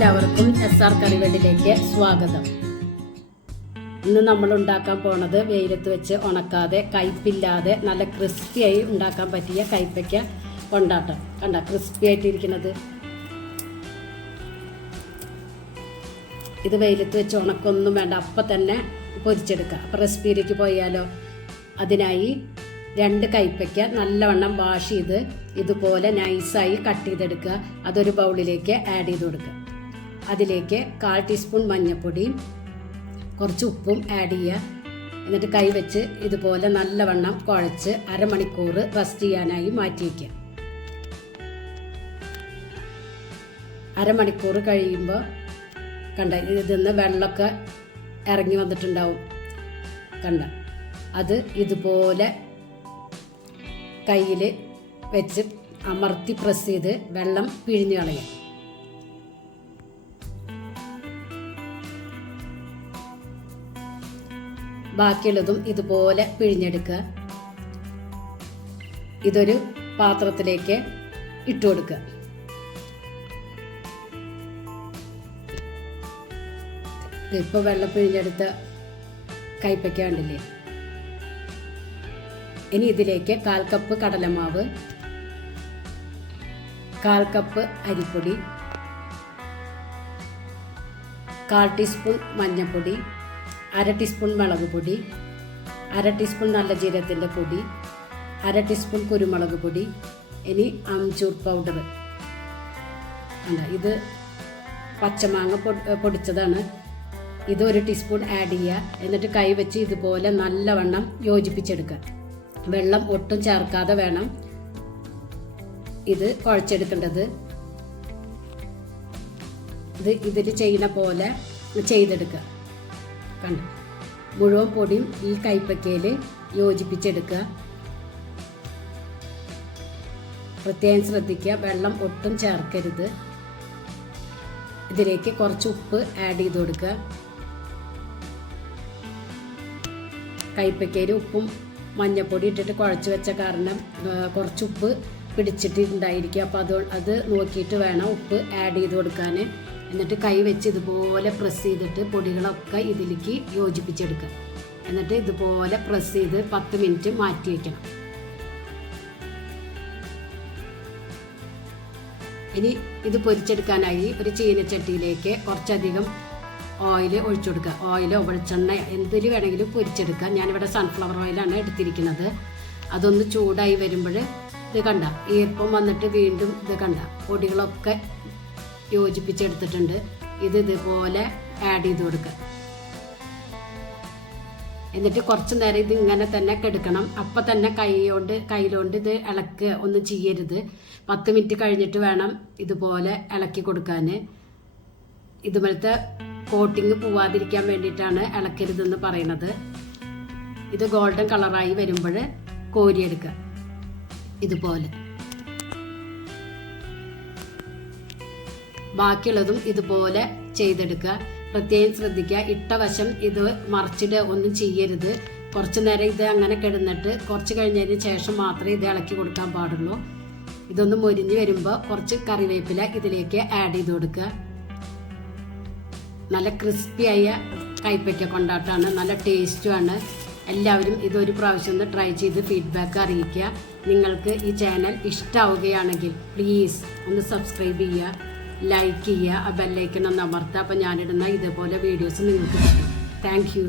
എല്ലാവർക്കും SR കറിവേണ്ടിലേക്ക് സ്വാഗതം. ഇന്ന് നമ്മൾ ഉണ്ടാക്കാൻ പോണത് വെയിലത്ത് വെച്ച് ഉണക്കാതെ കയ്പില്ലാതെ നല്ല ക്രിസ്പിയായി ഉണ്ടാക്കാൻ പറ്റിയ കയ്പയ്ക്ക കൊണ്ടാട്ടം. കണ്ട ക്രിസ്പി ആയിട്ടിരിക്കുന്നത്. ഇത് വെയിലത്ത് വെച്ച് ഉണക്കൊന്നും വേണ്ട, അപ്പം തന്നെ പൊരിച്ചെടുക്കുക. അപ്പം റെസിപ്പിയിലേക്ക് പോയാലോ. അതിനായി 2 കയ്പയ്ക്ക നല്ലവണ്ണം വാഷ് ചെയ്ത് ഇതുപോലെ നൈസായി കട്ട് ചെയ്തെടുക്കുക. അതൊരു ബൗളിലേക്ക് ആഡ് ചെയ്ത് കൊടുക്കുക. അതിലേക്ക് 1/4 ടീസ്പൂൺ മഞ്ഞൾപ്പൊടിയും കുറച്ച് ഉപ്പും ആഡ് ചെയ്യുക. എന്നിട്ട് കൈ വെച്ച് ഇതുപോലെ നല്ലവണ്ണം കുഴച്ച് അരമണിക്കൂർ റെസ്റ്റ് ചെയ്യാനായി മാറ്റി വയ്ക്കുക. അരമണിക്കൂർ കഴിയുമ്പോൾ കണ്ട ഇതിന്ന് വെള്ളമൊക്കെ ഇറങ്ങി വന്നിട്ടുണ്ടാവും. കണ്ട അത് ഇതുപോലെ കയ്യിൽ വെച്ച് അമർത്തി പ്രസ് ചെയ്ത് വെള്ളം പിഴിഞ്ഞ് കളയാം. ബാക്കിയുള്ളതും ഇതുപോലെ പിഴിഞ്ഞെടുക്കുക. ഇതൊരു പാത്രത്തിലേക്ക് ഇട്ട് കൊടുക്കുക. ഇപ്പോൾ വെള്ളം പിഴിഞ്ഞെടുത്ത കയ്പയ്ക്ക കണ്ടില്ലേ. ഇനി ഇതിലേക്ക് 1/4 കപ്പ് കടലമാവ്, 1/4 കപ്പ് അരിപ്പൊടി, 1/4 ടീസ്പൂൺ മഞ്ഞൾപ്പൊടി, 1/2 ടീസ്പൂൺ മുളക് പൊടി, 1/2 ടീസ്പൂൺ നല്ല ജീരകത്തിൻ്റെ പൊടി, 1/2 ടീസ്പൂൺ കുരുമുളക് പൊടി. ഇനി അംചൂർ പൗഡർ. ഇത് പച്ചമാങ്ങ പൊടിച്ചതാണ്. ഇത് 1 ടീസ്പൂൺ ആഡ് ചെയ്യുക. എന്നിട്ട് കൈ വെച്ച് ഇതുപോലെ നല്ലവണ്ണം യോജിപ്പിച്ചെടുക്കുക. വെള്ളം ഒട്ടും ചേർക്കാതെ വേണം ഇത് കുഴച്ചെടുക്കേണ്ടത്. ഇതിൽ ചെയ്യുന്ന പോലെ ചെയ്തെടുക്കുക. കണ്ടു മുഴുവൻ പൊടിയും ഈ കയ്പയ്ക്കയിൽ യോജിപ്പിച്ചെടുക്കുക. പ്രത്യേകം ശ്രദ്ധിക്കുക, വെള്ളം ഒട്ടും ചേർക്കരുത്. ഇതിലേക്ക് കുറച്ച് ഉപ്പ് ആഡ് ചെയ്ത് കൊടുക്കുക. കയ്പയ്ക്കയിൽ ഉപ്പും മഞ്ഞൾപ്പൊടി ഇട്ടിട്ട് കുഴച്ച് വെച്ച കാരണം കുറച്ച് ഉപ്പ് പിടിച്ചിട്ടുണ്ടായിരിക്കും. അപ്പോൾ അത് നോക്കിയിട്ട് വേണം ഉപ്പ് ആഡ് ചെയ്ത് കൊടുക്കാൻ. എന്നിട്ട് കൈ വെച്ച് ഇതുപോലെ പ്രസ് ചെയ്തിട്ട് പൊടികളൊക്കെ ഇതിലേക്ക് യോജിപ്പിച്ചെടുക്കുക. എന്നിട്ട് ഇതുപോലെ പ്രസ് ചെയ്ത് 10 മിനിറ്റ് മാറ്റി വയ്ക്കണം. ഇനി ഇത് പൊരിച്ചെടുക്കാനായി ഒരു ചീനച്ചട്ടിയിലേക്ക് കുറച്ചധികം ഓയിൽ ഒഴിച്ചു കൊടുക്കുക. ഓയിലോ വെളിച്ചെണ്ണ എന്തിൽ വേണമെങ്കിലും പൊരിച്ചെടുക്കുക. ഞാനിവിടെ സൺഫ്ലവർ ഓയിലാണ് എടുത്തിരിക്കുന്നത്. അതൊന്ന് ചൂടായി വരുമ്പോൾ ഇത് കണ്ട ഈർപ്പം വന്നിട്ട് വീണ്ടും ഇത് കണ്ട പൊടികളൊക്കെ യോജിപ്പിച്ചെടുത്തിട്ടുണ്ട്. ഇതുപോലെ ആഡ് ചെയ്ത് കൊടുക്കുക. എന്നിട്ട് കുറച്ച് നേരം ഇത് ഇങ്ങനെ തന്നെ കെടുക്കണം. അപ്പം തന്നെ കൈയിലോണ്ട് ഇത് ഇളക്കുക, ഒന്നും ചെയ്യരുത്. 10 മിനിറ്റ് കഴിഞ്ഞിട്ട് വേണം ഇതുപോലെ ഇളക്കി കൊടുക്കാൻ. ഇതുപോലത്തെ കോട്ടിങ് പോവാതിരിക്കാൻ വേണ്ടിയിട്ടാണ് ഇളക്കരുതെന്ന് പറയണത്. ഇത് ഗോൾഡൻ കളറായി വരുമ്പോൾ കോരിയെടുക്കുക. ഇതുപോലെ ബാക്കിയുള്ളതും ഇതുപോലെ ചെയ്തെടുക്കുക. പ്രത്യേകം ശ്രദ്ധിക്കുക, ഇട്ട വശം ഇത് മറിച്ചിടുക ഒന്നും ചെയ്യരുത്. കുറച്ച് നേരം ഇത് അങ്ങനെ കിടന്നിട്ട് കുറച്ച് കഴിഞ്ഞതിന് ശേഷം മാത്രമേ ഇത് ഇളക്കി കൊടുക്കാൻ പാടുള്ളൂ. ഇതൊന്ന് മൊരിഞ്ഞ് വരുമ്പോൾ കുറച്ച് കറിവേപ്പില ഇതിലേക്ക് ആഡ് ചെയ്ത് കൊടുക്കുക. നല്ല ക്രിസ്പിയായ കയ്പയ്ക്ക കൊണ്ടാട്ടമാണ്, നല്ല ടേസ്റ്റുമാണ്. എല്ലാവരും ഇതൊരു പ്രാവശ്യം ഒന്ന് ട്രൈ ചെയ്ത് ഫീഡ്ബാക്ക് അറിയിക്കുക. നിങ്ങൾക്ക് ഈ ചാനൽ ഇഷ്ടമാവുകയാണെങ്കിൽ പ്ലീസ് ഒന്ന് സബ്സ്ക്രൈബ് ചെയ്യുക, ലൈക്ക് ചെയ്യുക, ആ ബെല്ലൈക്കൺ ഒന്ന് അമർത്തുക. അപ്പോൾ ഞാനിടുന്ന ഇതുപോലെ വീഡിയോസ് നിങ്ങൾക്ക് കിട്ടും. Thank you.